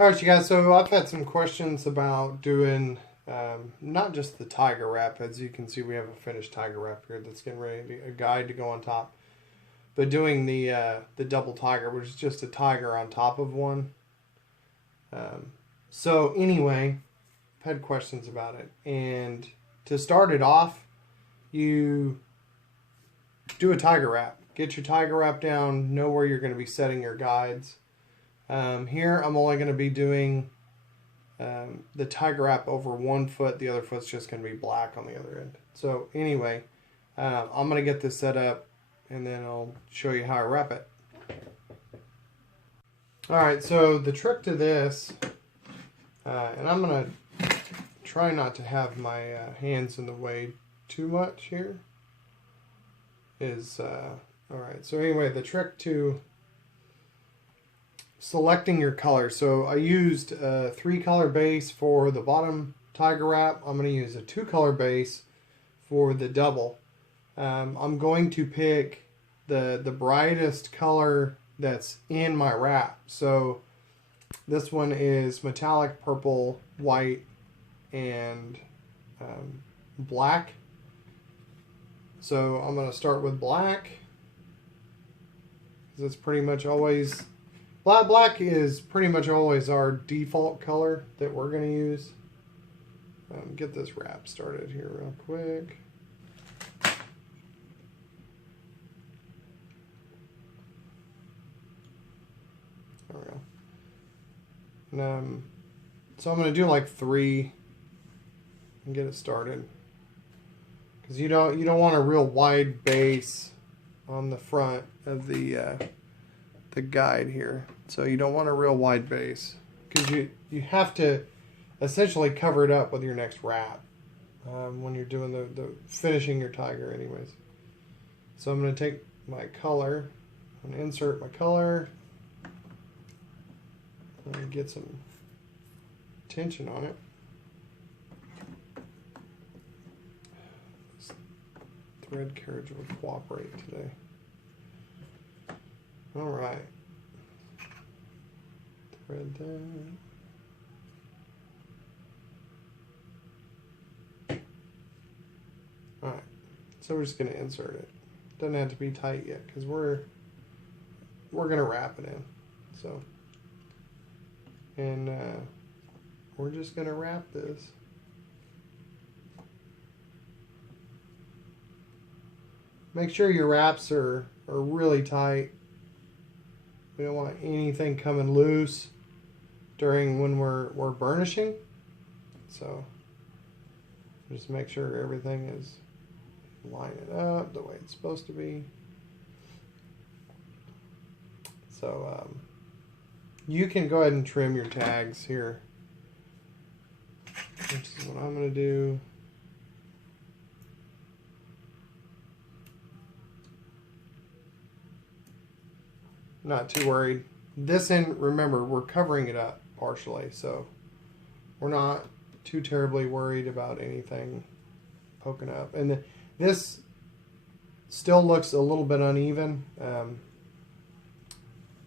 All right, you guys, so I've had some questions about doing not just the tiger wrap. As you can see, we have a finished tiger wrap here that's getting ready, a guide to go on top. But doing the double tiger, which is just a tiger on top of one. So anyway, I've had questions about it. And to start it off, you do a tiger wrap. Get your tiger wrap down, know where you're going to be setting your guides. Here I'm only going to be doing the tiger wrap over 1 foot. The other foot's just going to be black on the other end. So anyway, I'm going to get this set up and then I'll show you how I wrap it. Alright, so the trick to this, and I'm going to try not to have my hands in the way too much here, is, alright, so anyway, the trick to selecting your color. So I used a 3-color base for the bottom tiger wrap. I'm going to use a 2-color base for the double. I'm going to pick the brightest color that's in my wrap. So this one is metallic purple, white, and black. So I'm going to start with black, because it's pretty much always black is pretty much always our default color that we're going to use. Get this wrap started here real quick. There we go. And, so I'm going to do like 3 and get it started, because you don't want a real wide base on the front of the guide here. So you don't want a real wide base, because you have to essentially cover it up with your next wrap when you're doing the finishing your tiger anyways. So I'm going to take my color and insert my color and get some tension on it. This thread carriage will cooperate today. All right. Thread that. All right. So we're just going to insert it. Doesn't have to be tight yet, because we're going to wrap it in. So, and we're just going to wrap this. Make sure your wraps are really tight. We don't want anything coming loose during when we're burnishing. So just make sure everything is lining up the way it's supposed to be. So you can go ahead and trim your tags here, which is what I'm going to do. Not too worried. This end, remember, we're covering it up partially, so we're not too terribly worried about anything poking up. And this still looks a little bit uneven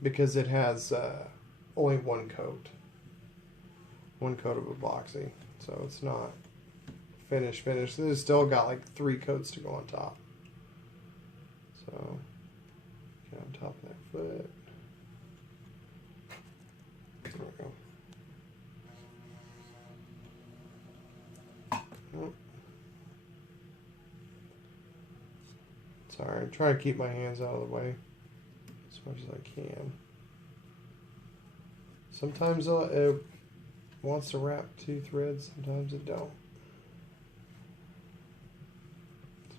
because it has only one coat of epoxy, so it's not finished. It's still got like 3 coats to go on top. So get on top of that foot. There we go. Oh. Sorry, I'm trying to keep my hands out of the way as much as I can. Sometimes it wants to wrap 2 threads, sometimes it don't.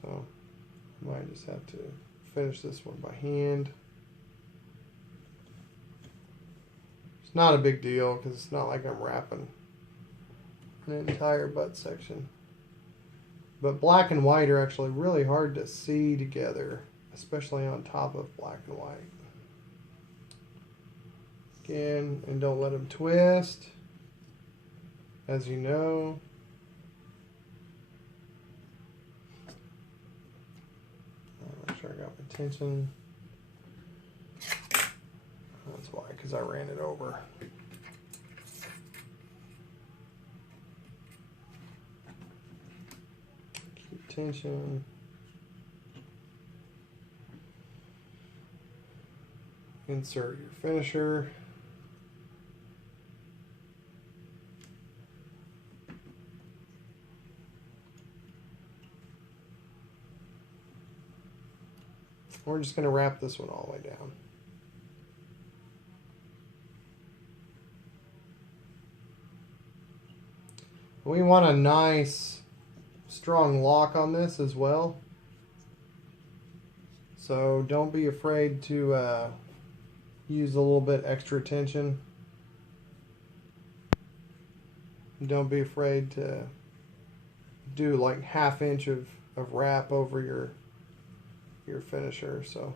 So I might just have to finish this one by hand. It's not a big deal, because it's not like I'm wrapping an entire butt section. But black and white are actually really hard to see together, especially on top of black and white. Again, and don't let them twist, as you know. Make sure I got my tension. That's why, because I ran it over. tension. Insert your finisher. We're just going to wrap this one all the way down. We want a nice strong lock on this as well. So don't be afraid to use a little bit extra tension. Don't be afraid to do like 1/2 inch of wrap over your finisher, so,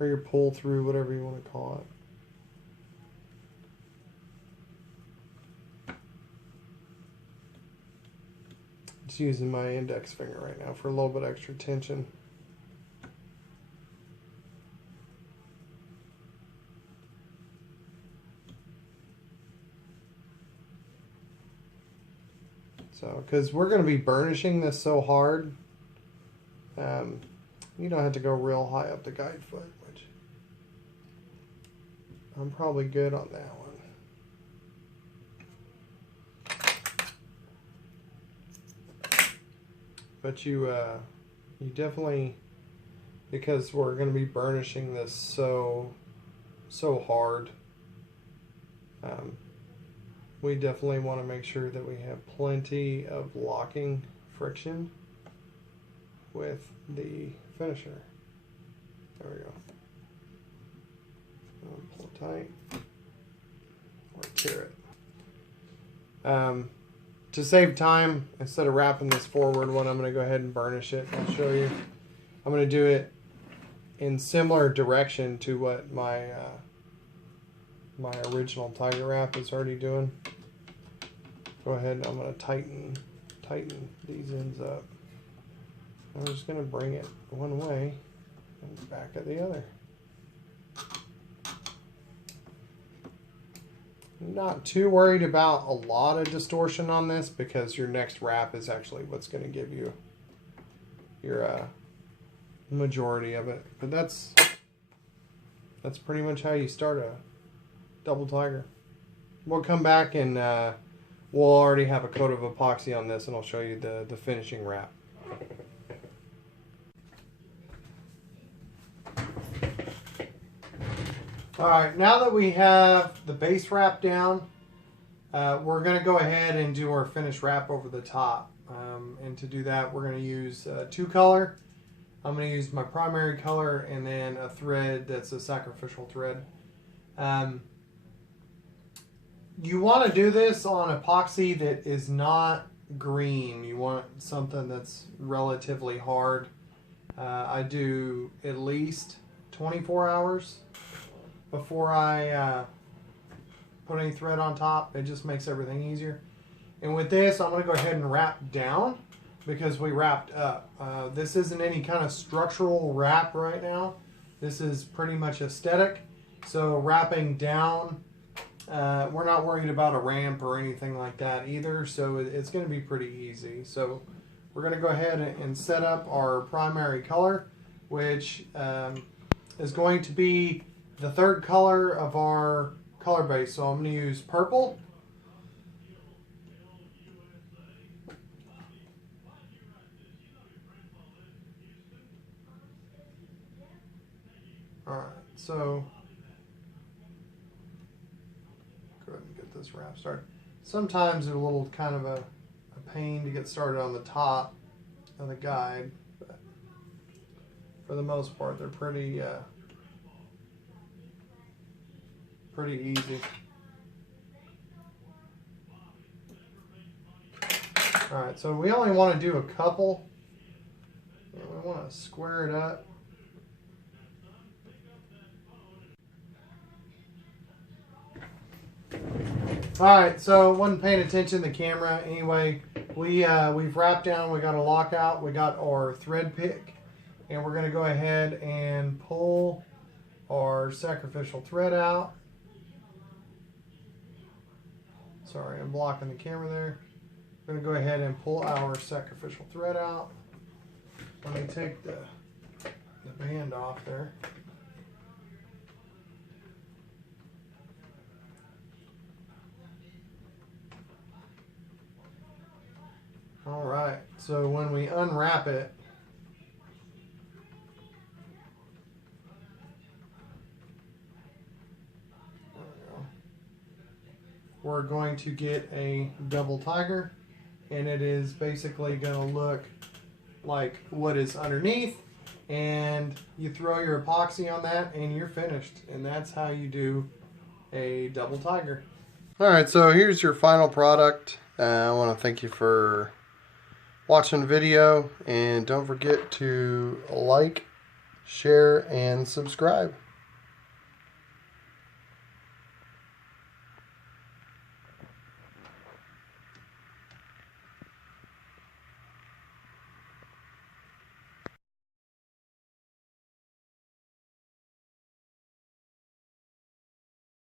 or your pull through, whatever you want to call it. Just using my index finger right now for a little bit extra tension. So, because we're going to be burnishing this so hard, you don't have to go real high up the guide foot, which I'm probably good on that one. But you definitely, because we're going to be burnishing this so hard, we definitely want to make sure that we have plenty of locking friction with the finisher. There we go. Pull it tight or tear it. To save time, instead of wrapping this forward one, I'm going to go ahead and burnish it. I'll show you. I'm going to do it in similar direction to what my my original tiger wrap is already doing. Go ahead and I'm going to tighten these ends up. I'm just going to bring it one way and back at the other. Not too worried about a lot of distortion on this, because your next wrap is actually what's going to give you your majority of it. But that's pretty much how you start a double tiger. We'll come back and we'll already have a coat of epoxy on this, and I'll show you the finishing wrap. Alright, now that we have the base wrap down, we're going to go ahead and do our finished wrap over the top. And to do that, we're going to use 2-color. I'm going to use my primary color and then a thread that's a sacrificial thread. You want to do this on epoxy that is not green. You want something that's relatively hard. I do at least 24 hours before I put any thread on top. It just makes everything easier. And with this, I'm going to go ahead and wrap down because we wrapped up. This isn't any kind of structural wrap right now. This is pretty much aesthetic. So wrapping down, we're not worried about a ramp or anything like that either. So it's going to be pretty easy. So we're going to go ahead and set up our primary color, which is going to be the 3rd color of our color base. So I'm going to use purple. Alright, so go ahead and get this wrap started. Sometimes it's a little kind of a pain to get started on the top of the guide, but for the most part they're pretty easy. Alright, so we only want to do a couple. And we want to square it up. Alright, so wasn't paying attention to the camera. Anyway, we've wrapped down, we got a lockout, we got our thread pick, and we're going to go ahead and pull our sacrificial thread out. Sorry, I'm blocking the camera there. We're going to go ahead and pull our sacrificial thread out. Let me take the band off there. Alright, so when we unwrap it, we're going to get a double tiger, and it is basically going to look like what is underneath, and you throw your epoxy on that and you're finished. And that's how you do a double tiger. Alright, so here's your final product. I want to thank you for watching the video, and don't forget to like, share, and subscribe.